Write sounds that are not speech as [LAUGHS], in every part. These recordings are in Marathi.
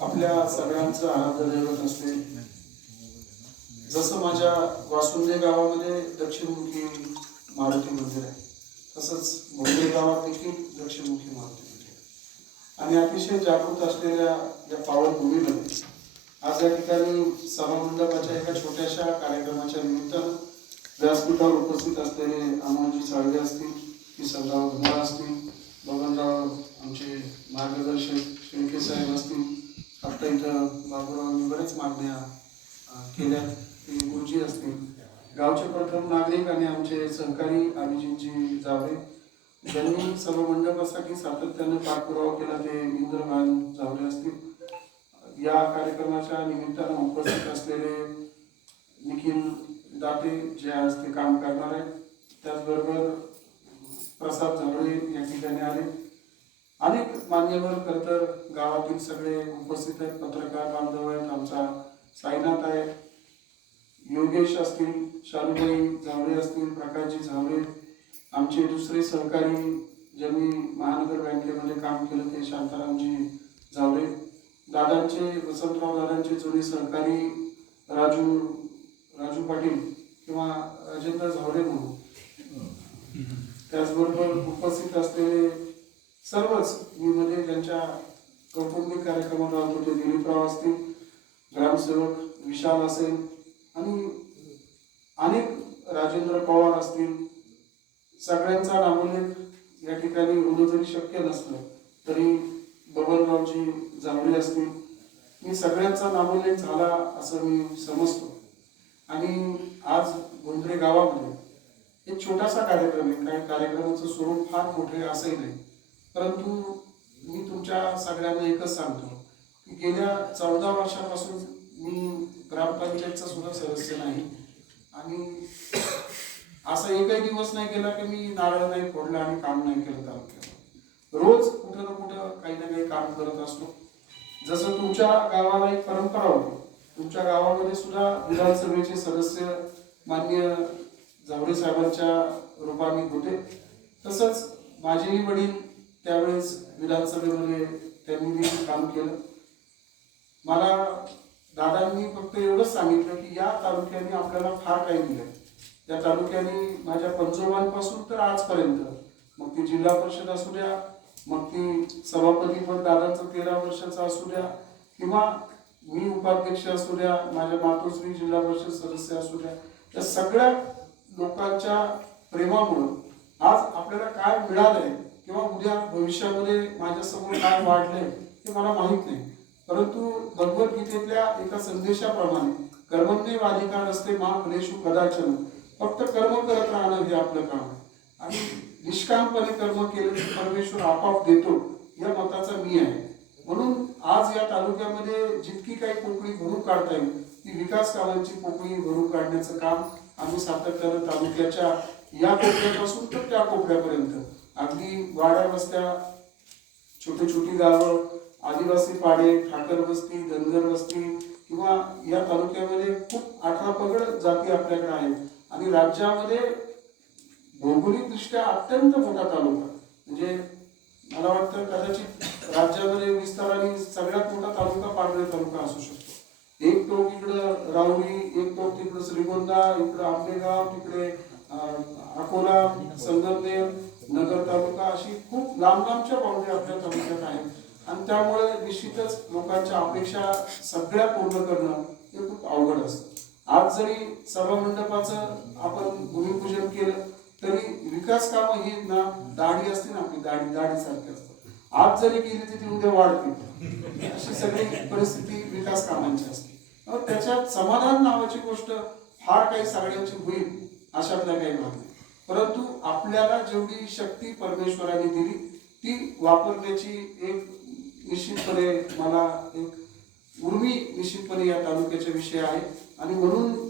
आपल्या सगळ्यांचं आनंद दैवत असते. जसं माझ्या वासुंदे गावामध्ये दक्षिणमुखी मारुती मंदिर आहे तसंच मुंबई गावात देखील दक्षिणमुखी मारुती मंदिर आहे. आणि अतिशय जागृत असलेल्या या पावनभूमीमध्ये आज या ठिकाणी सभामंडपाच्या एका छोट्याशा कार्यक्रमाच्या निमित्तानं व्यासपीठावर उपस्थित असलेले अमोलजी साळवे असतील किसनराव धुमाळ असतील बबनराव आमचे मार्गदर्शक शेळके साहेब असतील. आता इथं बाबूरावांनी बरेच मागण्या केल्या ते गुरुजी असतील. गावचे प्रथम नागरिक आणि आमचे सहकारी अभिजितजी जावरे ज्यांनी सर्व मंडपासाठी सातत्यानं पाठपुरावा केला ते इंद्रभान जावरे असतील. या कार्यक्रमाच्या निमित्तानं उपस्थित असलेले निखिल दाते जे आज ते काम करणार आहेत. त्याचबरोबर प्रसाद जावळे या ठिकाणी आले. अनेक मान्यवर खरतर गावातील सगळे उपस्थित आहेत. पत्रकार बांधव आहेत. आमचा साईनाथ आहे योगेश असतील शालुबाई झावळे असतील प्रकाशजी झावळे. आमचे दुसरे सहकारी ज्यांनी महानगर बँकेमध्ये काम केलं ते शांतारामजी झावळे. दादांचे वसंतराव दादांचे जुने सहकारी राजू राजू पाटील किंवा राजेंद्र झावरे म्हणून. त्याचबरोबर उपस्थित असलेले सर्वच मी मध्ये त्यांच्या कौटुंबिक कार्यक्रमात होते दिलीपराव असतील. ग्रामसेवक विशाल असेल आणि अनेक राजेंद्र पवार असतील. सगळ्यांचा नामोल्लेख या ठिकाणी होणं जरी शक्य नसलं तरी बबनरावजी जावळी असतील. मी सगळ्यांचा नामोल्लेख झाला असं मी समजतो. आणि आज गोंधळे गावामध्ये एक छोटासा कार्यक्रम आहे. काही कार्यक्रमाचं स्वरूप फार मोठे असंही नाही. परंतु मी तुमच्या सगळ्यांना एकच सांगतो की गेल्या चौदा वर्षापासून मी ग्रामपंचायतचा सुद्धा सदस्य नाही. आणि असा एकही दिवस नाही गेला की मी नारळ नाही फोडला आणि काम नाही केलं तालुक्यात. रोज कुठं ना कुठं काही ना काही काम करत असतो. जसं तुमच्या गावाला एक परंपरा होती. तुमच्या गावामध्ये सुद्धा विधानसभेचे सदस्य मान्य जावडे साहेबांच्या रूपाने होते. तसंच माझेही वडील त्यावेळेस विधानसभेमध्ये त्यांनी काम केलं. मला दादांनी फक्त एवढंच सांगितलं की या तालुक्याने आपल्याला फार काही दिलं या तालुक्याने माझ्या पंजोबांपासून तर आजपर्यंत मग ती जिल्हा परिषद असू द्या मग ती सभापती पण दादांचं तेरा वर्षाचं असू द्या किंवा मी उपाध्यक्ष असू द्या माझ्या मातोश्री जिल्हा परिषद सदस्य असू द्या या सगळ्या लोकांच्या प्रेमामुळं आज आपल्याला काय मिळालंय किंवा उद्या भविष्यामध्ये माझ्यासमोर काय वाढलंय हे मला माहीत नाही. परंतु भगवद्गीतेतल्या एका संदेशाप्रमाणे कर्मने वाधिकार असते मा कदाचन फक्त कर्म करत राहणं हे आपलं काम आहे. आणि निष्कामपणे कर्म केलं की परमेश्वर आपोआप देतो या मताचा मी आहे. म्हणून आज या तालुक्यामध्ये जितकी काही पोकळी भरून काढता येईल ती विकास कामांची पोकळी भरून काढण्याचं काम आम्ही सातत्यानं तालुक्याच्या या कोपऱ्यापासून तर त्या कोपऱ्यापर्यंत अगदी वाड्या वस्त्या छोटी छोटी गावं आदिवासी पाडे ठाकर वस्ती धनगर वस्ती किंवा या तालुक्यामध्ये खूप अठरा पगड जाती आपल्याकडे आहेत. आणि राज्यामध्ये भौगोलिक दृष्ट्या अत्यंत मोठा तालुका. म्हणजे मला वाटतं कदाचित राज्यामध्ये विस्ताराने सगळ्यात मोठा तालुका पाडवे तालुका असू शकतो. एक टोक इकडं राहुरी एक टोक तिकडं श्रीगोंदा इकडं आंबेगाव तिकडे अकोला संगमनेर नगर तालुका अशी खूप लांब लांबच्या बाउंड्री आपल्या तालुक्यात आहेत. आणि त्यामुळे निश्चितच लोकांच्या अपेक्षा सगळ्या पूर्ण करणं हे खूप अवघड असतं. आज जरी सभा मंडपाचं आपण भूमिपूजन केलं तरी विकास कामं ही ना दाढी असते ना आपली दाढी दाढीसारखी असते. आज जरी केली तर ती उद्या वाढते. अशी सगळी परिस्थिती विकास कामांची असते. मग त्याच्यात समाधान नावाची गोष्ट फार काही सगळ्यांची होईल अशातल्या काही भाग परंतु आपल्याला जेवढी शक्ती परमेश्वराने दिली ती वापरण्याची एक निश्चितपणे मला एक उर्मी निश्चितपणे या तालुक्याच्या विषय आहे. आणि म्हणून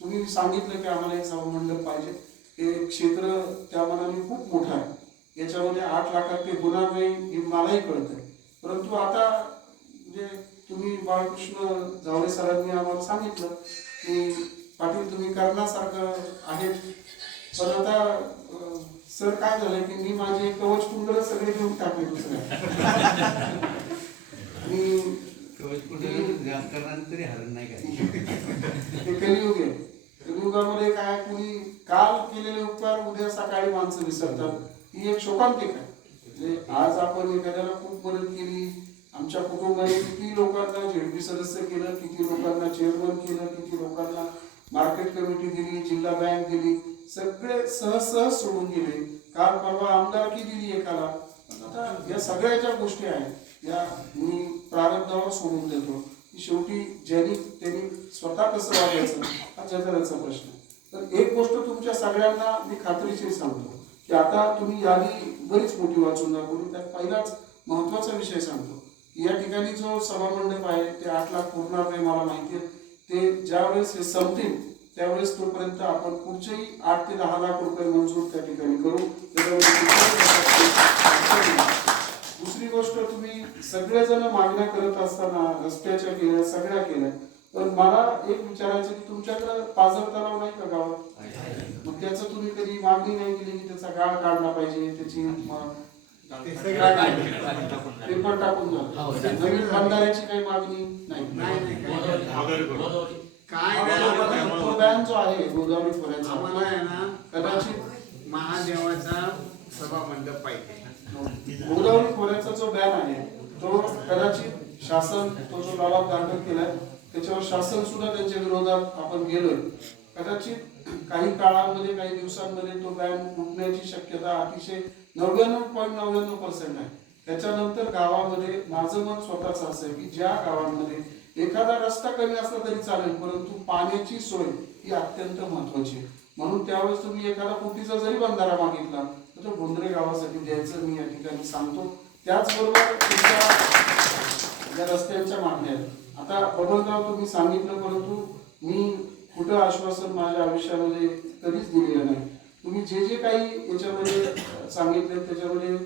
तुम्ही सांगितलं की आम्हाला एक सभामंडप पाहिजे. हे क्षेत्र त्या मनाने खूप मोठं आहे. याच्यामध्ये आठ लाखात ते होणार नाही हे मलाही कळत. आहे परंतु आता म्हणजे तुम्ही बाळकृष्ण जावळे सरांनी आम्हाला सांगितलं की पाटील तुम्ही करण्यासारखं आहे पण आता सर काय झालंय की मी माझे कवच कुंडल सगळे घेऊन टाकले दुसऱ्या. [LAUGHS] आणि तरी हरण नाही हे कलियुग आहे. कलियुगामध्ये काय कुणी काल केलेले उपकार उद्या सकाळी माणसं विसरतात. ही एक शोकांतिक आहे. म्हणजे आज आपण एखाद्याला खूप मदत केली आमच्या कुटुंबाने किती लोकांना झेडपी सदस्य केलं किती लोकांना चेअरमन केलं किती लोकांना मार्केट कमिटी दिली जिल्हा बँक दिली. सगळे सहज सहज सोडून गेले. काल परवा आमदारकी दिली एकाला? आता या सगळ्या ज्या गोष्टी आहेत. या मी प्रारब्धावर सोडून देतो. शेवटी ज्यांनी त्यांनी स्वतः कसं वागायचं हा जगाचा प्रश्न. तर एक गोष्ट तुमच्या सगळ्यांना मी खात्रीशीर सांगतो. की आता तुम्ही यादी बरीच मोठी वाचून दाखवली. त्यात पहिलाच महत्त्वाचा विषय सांगतो. की या ठिकाणी जो सभामंडप आहे ते आठ लाख पूर्ण मला माहिती आहे. ते ज्यावेळेस हे संपतील त्यावेळेस तोपर्यंत आपण पुढचेही आठ ते दहा लाख रुपये मंजूर त्या ठिकाणी करू. दुसरी गोष्ट तुम्ही सगळेजण मागण्या करत असताना रस्त्याच्या केल्या सगळ्या केल्या. पण मला एक विचारायचं की तुमच्याकडे पाझर तलाव नाही का गावात? मग त्याचं तुम्ही कधी मागणी नाही केली की त्याचा गाळ काढला पाहिजे त्याची पेपर टाकून नवीन बंधाऱ्याची काही मागणी नाही. काय तो बॅन जो आहे गोदावरी खोऱ्याचा आम्हाला आहे ना कदाचित महादेवाचा सभा मंडप पाहिजे. गोदावरी खोऱ्याचा जो बॅन आहे तो कदाचित शासन तो जो लढा दाखल केलाय त्याच्यावर शासन सुद्धा त्यांच्या विरोधात आपण गेलोय. कदाचित काही काळामध्ये काही दिवसांमध्ये तो बॅन उठण्याची शक्यता अतिशय नव्याण्णव पॉईंट नव्याण्णव पर्सेंट आहे. त्याच्यानंतर गावामध्ये माझं मत स्वतःच असं आहे की ज्या गावांमध्ये एखादा रस्ता कमी असला तरी चालेल परंतु पाण्याची सोय ही अत्यंत महत्वाची आहे. म्हणून त्यावेळेस तुम्ही एखादा कोटीचा जरी बंधारा मागितला तर तो गोंधळे गावासाठी द्यायचं मी या ठिकाणी सांगतो. त्याचबरोबर तुमच्या ज्या रस्त्यांच्या मागण्या आहेत. आता बबनराव तुम्ही सांगितलं परंतु मी कुठं आश्वासन माझ्या आयुष्यामध्ये कधीच दिलेलं नाही. तुम्ही जे जे काही याच्यामध्ये सांगितले त्याच्यामध्ये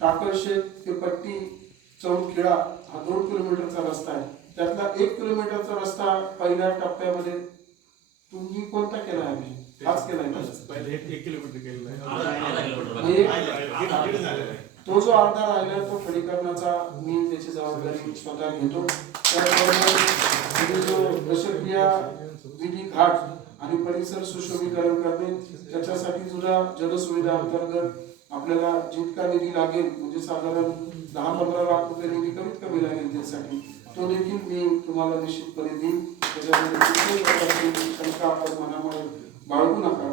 टाकळशेत ते पट्टी चौदखेडा हा दोन किलोमीटरचा रस्ता आहे. त्यातला एक किलोमीटरचा रस्ता पहिल्या टप्प्यामध्ये तुम्ही कोणता केला आहे? हाच केलाय का? पहिले एक एक किलोमीटर केलेलं आहे तो जो अर्धा राहिला तो खडीकरणाचा मी त्याची जबाबदारी स्वतः घेतो त्याचबरोबर जो दशक्रिया विधी घाट आणि परिसर सुशोभीकरण करणे त्याच्यासाठी सुद्धा जलसुविधा अंतर्गत आपल्याला जितका निधी लागेल म्हणजे साधारण दहा पंधरा लाख रुपये निधी कमीत कमी लागेल त्यासाठी तो देखील मी तुम्हाला निश्चितपणे देईन. त्याच्यामध्ये कुठल्याही प्रकारची शंका आपण मनामध्ये बाळगू नका.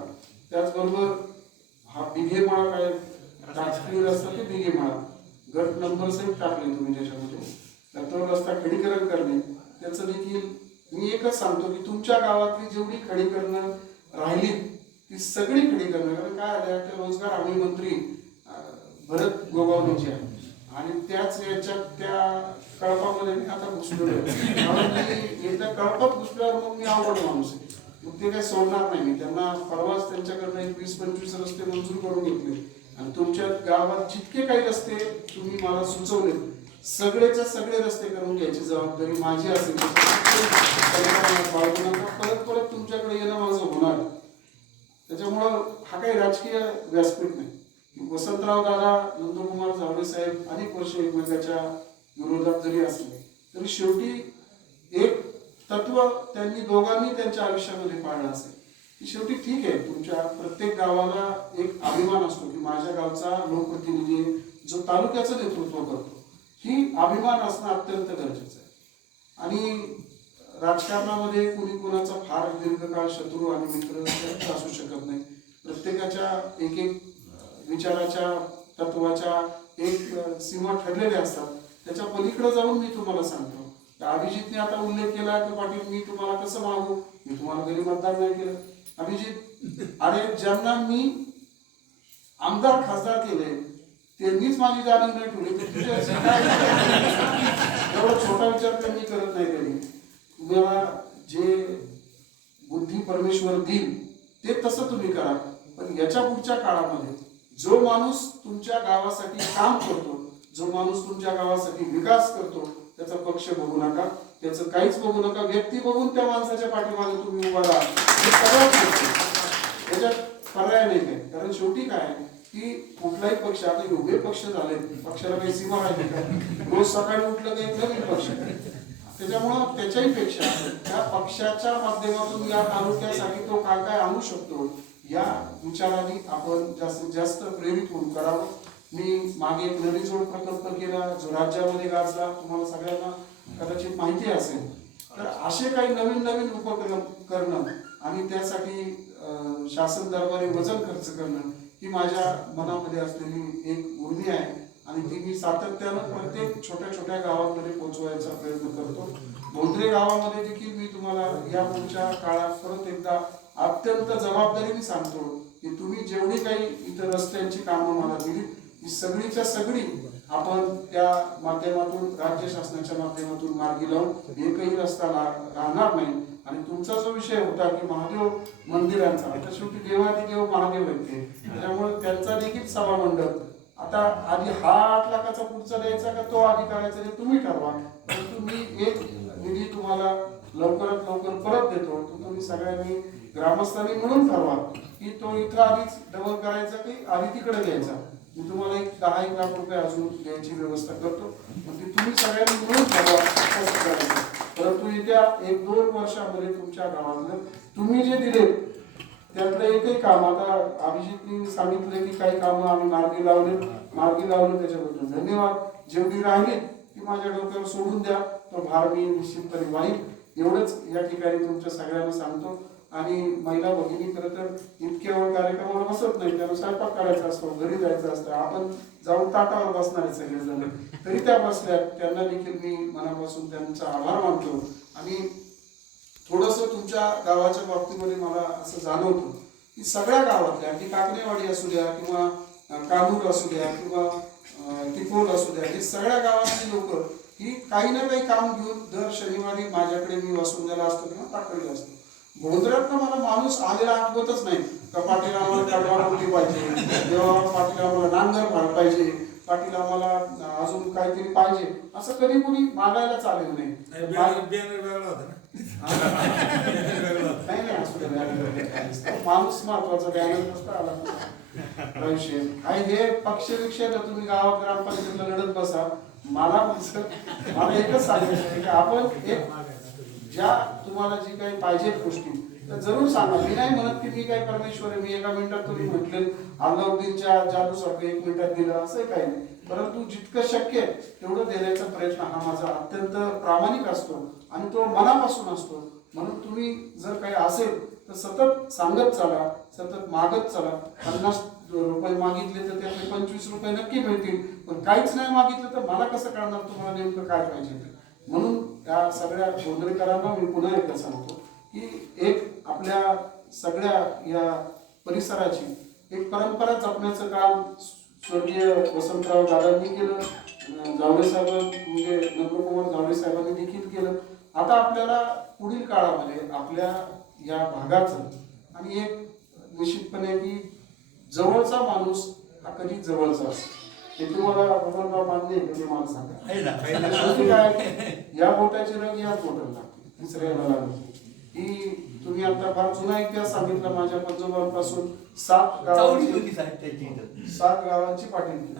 त्याचबरोबर हा बिघे माळा काय? राजकीय रस्ता ते बिघे माळा गट नंबर सहित टाकले तुम्ही त्याच्यामध्ये तर तो रस्ता खडीकरण करणे. त्याचं देखील मी एकच सांगतो की तुमच्या गावातली जेवढी खडीकरणं राहिली ती सगळी खडीकरणं. कारण काय आल्या ते रोजगार हमी मंत्री भरत गोगावलेचे आहे आणि त्याच याच्यात त्या कळपामध्ये मी आता घुसलो एकदा कळपात घुसल्यावर मग मी आवड माणूस आहे. मग ते काही सोडणार नाही. मी त्यांना परवाच त्यांच्याकडनं एक वीस पंचवीस रस्ते मंजूर करून घेतले. आणि तुमच्या गावात जितके काही रस्ते तुम्ही मला सुचवले सगळेच्या सगळे रस्ते करून घ्यायची जबाबदारी माझी असेल. परत परत तुमच्याकडे येणं माझं होणार. त्याच्यामुळं हा काही राजकीय व्यासपीठ नाही. वसंतराव दादा नंदकुमार जावडे साहेब अनेक वर्ष एकमेकाच्या विरोधात जरी असले तरी शेवटी एक तत्व त्यांनी दोघांनी त्यांच्या आयुष्यामध्ये पाळलं असेल. की शेवटी ठीक आहे तुमच्या प्रत्येक गावाला एक अभिमान असतो की माझ्या गावचा लोकप्रतिनिधी आहे, जो तालुक्याचं नेतृत्व करतो ही अभिमान असणं अत्यंत गरजेचं आहे. आणि राजकारणामध्ये कुणी कुणाचा फार दीर्घकाळ शत्रू आणि मित्र असू शकत नाही. प्रत्येकाच्या एक एक विचाराच्या तत्वाच्या एक सीमा ठरलेल्या असतात. त्याच्या पलीकडे जाऊन मी तुम्हाला सांगतो. अभिजितने आता उल्लेख केला की पाटील मी तुम्हाला कसं मागू? मी तुम्हाला घरी मतदान नाही केलं. अभिजित अरे ज्यांना मी आमदार खासदार केले त्यांनीच माझी जाणीव नाही ठेवली. एवढा छोटा विचार त्यांनी करत नाही त्यांनी. तुम्हाला जे बुद्धी परमेश्वर देईल ते तसं तुम्ही करा. पण याच्या पुढच्या काळामध्ये जो माणूस तुमच्या गावासाठी काम करतो जो माणूस तुमच्या गावासाठी विकास करतो त्याचा पक्ष बघू नका. त्याचं काहीच बघू नका. व्यक्ती बघून त्या माणसाच्या पाठीमागे तुम्ही उभा राहा. त्याच्यात पर्याय नाही काय कारण शेवटी काय आहे की कुठलाही पक्ष आता एवढे पक्ष झाले पक्षाला काही सीमा राहिली का? रोज सकाळी उठलं काही नवीन पक्ष? त्याच्यामुळं त्याच्याही पेक्षा त्या पक्षाच्या माध्यमातून या तालुक्यासाठी तो काय काय आणू शकतो या विचाराने आपण जास्तीत जास्त प्रेरित होऊन करावं. मी मागे एक नदी जोड प्रकल्प केला जो राज्यामध्ये गाजला. तुम्हाला सगळ्यांना कदाचित माहिती असेल. तर असे काही नवीन नवीन उपक्रम करणं आणि त्यासाठी शासन दरबारी वजन खर्च करणं ही माझ्या मनामध्ये असलेली एक उर्मी आहे आणि ती मी सातत्यानं प्रत्येक छोट्या छोट्या गावांमध्ये पोहोचवायचा प्रयत्न करतो. बोंद्रे गावामध्ये देखील मी तुम्हाला या पुढच्या काळात परत एकदा अत्यंत जबाबदारीने सांगतो की तुम्ही जेवढी काही इथं रस्त्यांची कामं मला दिली ही सगळीच्या सगळी आपण त्या माध्यमातून राज्य शासनाच्या माध्यमातून मार्गी लावून एकही रस्ता राहणार नाही. आणि तुमचा जो विषय होता की महादेव मंदिरांचा आता शेवटी देवादी देव महादेव आहेत ते. त्याच्यामुळे त्यांचा देखील सभा मंडळ आता आधी हा आठ लाखाचा पुढचा द्यायचा का तो आधी करायचा तुम्ही ठरवा. परंतु मी एक निधी तुम्हाला लवकरात लवकर परत देतो. तो तुम्ही सगळ्यांनी ग्रामस्थांनी म्हणून ठरवा की तो इथं आधीच डबल करायचा की आधी तिकडे द्यायचा मी तुम्हाला एक दहा एक लाख रुपये अजून द्यायची व्यवस्था करतो. पण ती तुम्ही सगळ्यांनी मिळून ठरवा. परंतु येत्या एक दोन वर्षामध्ये तुमच्या गावातलं तुम्ही जे दिले त्यातलं एकही काम आता अभिजितनी सांगितलं की काही कामं आम्ही मार्गी लावले. मार्गी लावले त्याच्याबद्दल धन्यवाद. जेवढी राहिली ती माझ्या डोक्यावर सोडून द्या. तो भार मी निश्चितपणे वाईट एवढंच या ठिकाणी तुमच्या सगळ्यांना सांगतो. आणि महिला भगिनी खरं तर इतक्या वेळ कार्यक्रमाला बसत नाही. त्याला स्वयंपाक करायचा असतो घरी जायचं असतं. आपण जाऊन ताटावर बसणार आहे सगळेजण. तरी त्या बसल्या. त्यांना देखील मी मनापासून त्यांचा आभार मानतो. आणि थोडस तुमच्या गावाच्या बाबतीमध्ये मला असं जाणवतं की सगळ्या गावातल्या की काकणेवाडी असू द्या किंवा कानूर असू द्या किंवा अं, टिपोल असू द्या हे सगळ्या गावातली लोक ही काही ना काही काम घेऊन दर शनिवारी माझ्याकडे मी वसुंधला असतो किंवा ताकडीला असतो. गोंधळात मला माणूस आलेला आठवतच नाही. का पाटील आम्हाला कडवा मोठी पाहिजे किंवा पाटील आम्हाला नांगर पाहिजे पाटील आम्हाला अजून काहीतरी पाहिजे असं कधी कोणी मागायला चालेल नाही. नाही नाही असू दे बॅनर माणूस महत्त्वाचा बॅनर नसता आला. विषय आणि हे पक्ष विषय तुम्ही गावात ग्रामपंचायतीला लढत बसा. मला मला एकच सांगायचं की आपण एक ज्या तुम्हाला जी काही पाहिजे गोष्टी तर जरूर सांगा. मी नाही म्हणत की मी काय परमेश्वर आहे मी एका मिनिटात तुम्ही म्हटले अल्लाउद्दीनच्या जादू सारखं एक मिनिटात दिलं असं काही नाही. परंतु जितकं शक्य आहे तेवढं देण्याचा प्रयत्न हा माझा अत्यंत प्रामाणिक असतो आणि तो मनापासून असतो. म्हणून तुम्ही जर काही असेल तर सतत सांगत चला सतत मागत चला पन्नास रुपये मागितले तर त्यातले पंचवीस रुपये नक्की मिळतील. पण काहीच नाही मागितलं तर मला कसं कळणार तुम्हाला नेमकं काय पाहिजे ते? म्हणून त्या सगळ्या गोंधळकरांना मी पुन्हा एकदा सांगतो की एक आपल्या सगळ्या या परिसराची एक परंपरा जपण्याचं काम स्वर्गीय वसंतराव दादांनी केलं अं, जावळे साहेब म्हणजे नंदकुमार जावळे साहेबांनी देखील केलं. आता आपल्याला पुढील काळामध्ये आपल्या या भागाचं आणि एक निश्चितपणे की जवळचा माणूस हा कधी जवळचा असतो. हे तुम्हाला भगवानराव मान्य का ते मला सांगा काय या बोटाची रंग याच बोटाला लागते तिसऱ्याला लागते ही तुम्ही आता फार जुना इतिहास सांगितला माझ्या पंजोबांपासून. सात गावांची सात गावांची पाटील.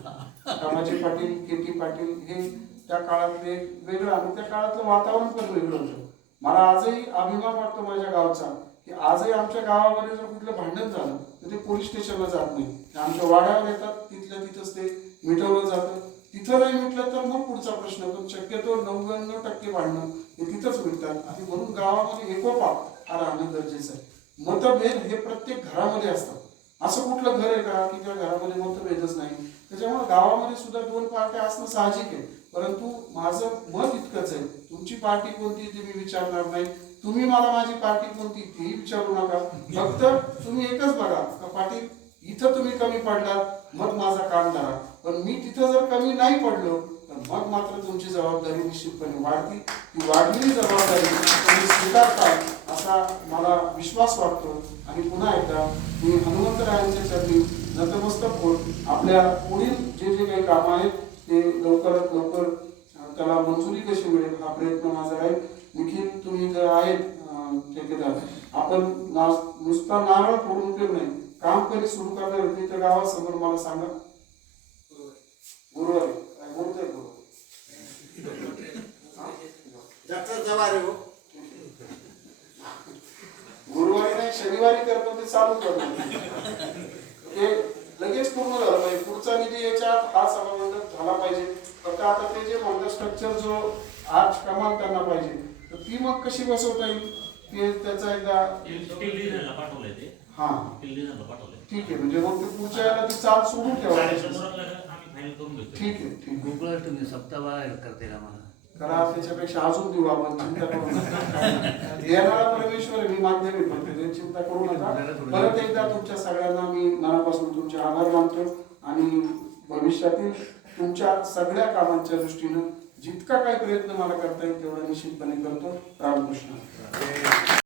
कामाचे पाटील केटी पाटील हे त्या काळातले वेगळं. आणि त्या काळातलं वातावरण पण वेगळं होतं. मला आजही अभिमान वाटतो माझ्या गावचा. की आजही आमच्या गावामध्ये जर कुठलं भांडण झालं तर ते पोलीस स्टेशनला जात नाही. ते आमच्या वाड्यावर येतात तिथल्या तिथंच ते मिटवलं जातं. तिथं नाही मिटलं तर मग पुढचा प्रश्न पण शक्यतो नव्याण्णव टक्के भांडणं हे तिथंच मिळतात आणि म्हणून गावामध्ये एकोपा हा राहणं गरजेचं आहे. मतभेद हे प्रत्येक घरामध्ये असतात. असं कुठलं घर आहे का की त्या घरामध्ये मतभेदच नाही? त्याच्यामुळे गावामध्ये सुद्धा दोन पार्ट्या असणं साहजिक आहे. परंतु माझं मत इतकंच आहे. तुमची पार्टी कोणती ते मी विचारणार नाही. तुम्ही मला माझी पार्टी कोणती तेही विचारू नका. फक्त तुम्ही एकच बघा का पाटील इथं तुम्ही कमी पडलात मग माझा काम धरा पण मी तिथं जर कमी नाही पडलो तर मग मात्र तुमची जबाबदारी निश्चितपणे वाढती. ती वाढलेली जबाबदारी तुम्ही स्वीकारता असा मला विश्वास वाटतो. आणि पुन्हा एकदा मी हनुमंतरायांच्या चरणी नतमस्तक होत आपल्या पुढील जे जे काही काम आहेत ते लवकरात लवकर त्याला मंजुरी कशी मिळेल हा प्रयत्न माझा राहील. देखील तुम्ही जर आहेत ठेकेदार. आपण नुसता नारळ फोडून ठेवणे काम कधी सुरू करणार होती तर गावासमोर मला सांगा. गुरुवारी. काय बोलतोय गुरुवारी हो. गुरुवारी नाही शनिवारी करतो ते चालू करतो. ते लगेच पूर्ण झालं पाहिजे. पुढचा निधी याच्यात हा समाबंधक झाला पाहिजे. फक्त आता ते जे म्हणतात स्ट्रक्चर जो आज कमाल त्यांना पाहिजे. तर ती मग कशी बसवता येईल? ते त्याचा एकदा पाठवलंय ते. हा. ठीक आहे म्हणजे मग ते पुढच्या याला ती चाल सोडून घेतो ठीक आहे ठीक आहे. गोकुळाष्टमी तुम्ही सप्ताह करते आम्हाला. करा त्याच्यापेक्षा अजून देऊ आपण चिंता करू नका. देणारा परमेश्वर आहे, मी माध्यम आहे फक्त ते चिंता करू नका. परत एकदा तुमच्या सगळ्यांना मी मनापासून तुमचे आभार मानतो आणि भविष्यातील तुमच्या सगळ्या कामांच्या दृष्टीनं जितका काही प्रयत्न मला करता येईल तेवढा निश्चितपणे करतो. रामकृष्ण